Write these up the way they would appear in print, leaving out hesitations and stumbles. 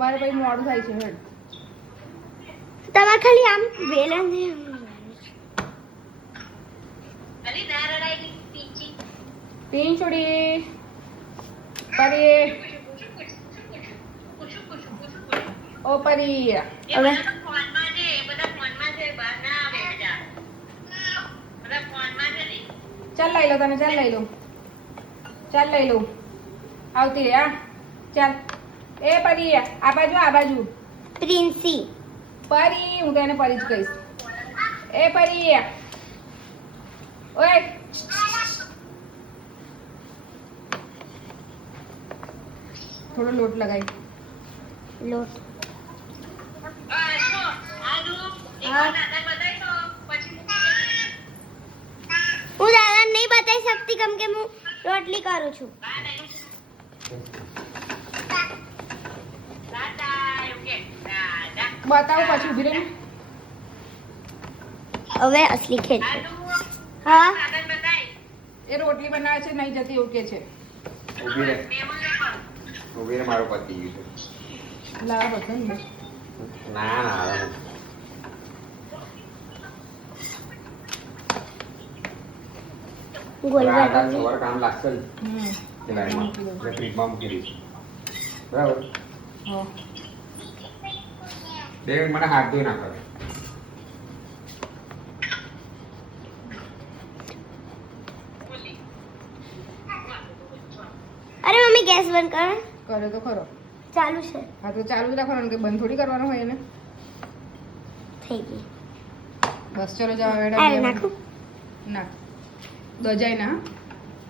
મારે પછી મોડું થાય છે હેડ તમારે ખાલી આમ વેલણ ને પીંછુડી પરી ઓ પરી હવે ચાલ લઈ લો તને ચાલ લઈ લો આવતી રે આ ચાલ એ પરી આ બાજુ પ્રિન્સી પરી હું તો એને પરી જ કહીશ એ પરી ઓય થોડો લોટ લગાઈ લોટ હું દાદા નહીં બતાવી શકતી કેમ કે હું રોટલી કરું છું બતાવું પછી ઉભી રહી હવે અસલી ખેલ હા એ રોટલી બનાવે છે નહીં જતી એવું કે છે ઉભી રે મારો પતિ ગયું છે. લાવ બધું ને ના ના હવે ગોલ આ બનાવી સવાર કામ લાગશે ને હમ પેલા એમાં એટલે ફ્રીજમાં મૂકી દઈશ બરાબર હો 2 મિનિટ મને હાથ ધોઈ નાખો અરે મમ્મી ગેસ બંધ કર કરે તો ખરો ચાલુ છે હા તો ચાલુ જ રાખવાનું કે બંધ થોડી કરવાનું હોય એને થઈ ગઈ બસ ચલો જાવ આ એડા નાખું ના દજાય ના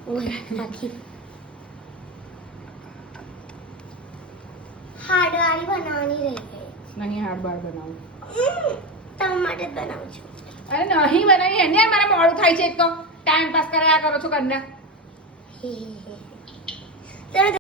ઓય નાખી હાડવાળી બનાવવાની રહી ગઈ નહીં હાડ બાર બનાવું તમારા માટે જ બનાવું છું અરે નહીં બનાવી એને મારે મોડું થાય છે એક તો ટાઈમ પાસ કર્યા કરો છો કન્યા તમે